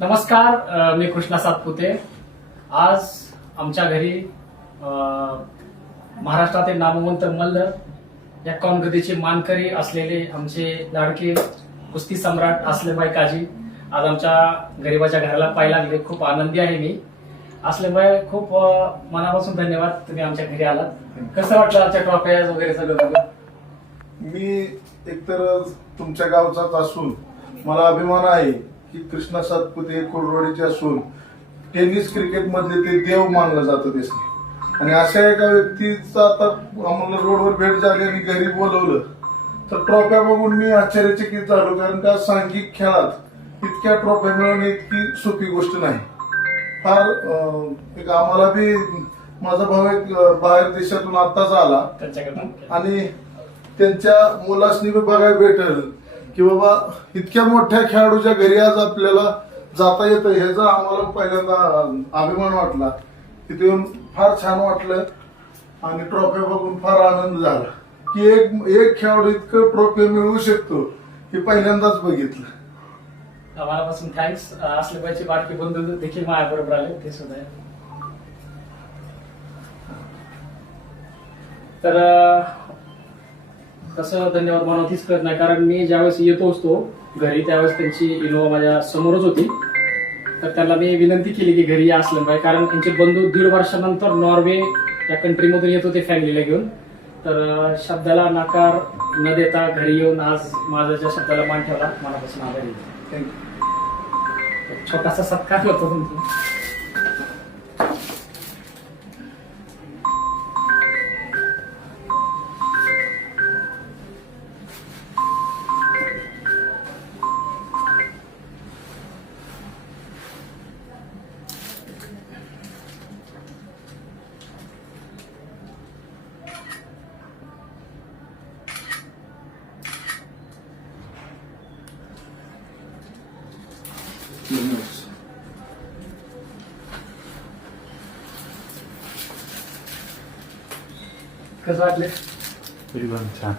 नमस्कार मी कृष्णा सातपुते. आज आमच्या घरी महाराष्ट्रातील नामवंत मल्ल या कौनगतीचे मानकरी असलेले आमचे लाडके कुस्ती सम्राट असलेबाई काजी आज आमच्या गरीबाच्या घराला पाहायला लागले. खूप आनंदी आहे मी. असलेबाई खूप मनापासून धन्यवाद तुम्ही आमच्या घरी आलात. कसं वाटलं आमच्या ट्रॉफ्या वगैरे सगळं बघून? मी एकतर तुमच्या गावचाच असून मला अभिमान आहे की कृष्णा सातपुते कोरवाडीचे असून टेनिस क्रिकेट मधले ते देव मानलं जातं त्यासनी. आणि अशा एका व्यक्तीचा आता आम्हाला रोडवर भेट झाली आणि घरी बोलवलं तर ट्रॉफ्या बघून मी आश्चर्यचकित झालो कारण का सांघिक खेळात इतक्या ट्रॉफ्या मिळवणे इतकी सोपी गोष्ट नाही. फार एक आम्हाला बी माझा भाऊ एक बाहेर देशातून आत्ताच आला. आणि त्यांच्या मुलासनी बघायला भेटेल. की बाबा इतक्या मोठ्या खेळाडूच्या घरी आज आपल्याला जाता येतं ह्याचा आम्हाला पहिल्यांदा अभिमान वाटला तिथे येऊन फार छान वाटलं आणि ट्रॉफी बघून फार आनंद झाला. की एक एक खेळाडू इतकं ट्रॉफी मिळवू शकतो हे पहिल्यांदाच बघितलं. आम्हालापासून थँक्स पाहिजे बाकी बंधू देखील माझ्या बरोबर आले ते सुद्धा. आहे. तर कसं धन्यवाद मला तीच कळत नाही. कारण मी ज्यावेळेस येतो असतो घरी त्यावेळेस त्यांची इनोवा माझ्या समोरच होती. तर त्याला मी विनंती केली की घरी या असलं पाहिजे. कारण त्यांचे बंधू दीड वर्षानंतर नॉर्वे या कंट्रीमधून येत होते फॅमिलीला घेऊन. तर शब्दाला नकार न देता घरी येऊन आज माझ्या ज्या शब्दाला मान ठेवला मनापासून आभारी आहे. थँक्यू छोटासा सत्कार होतो तुमचा. कसं वाटले छान.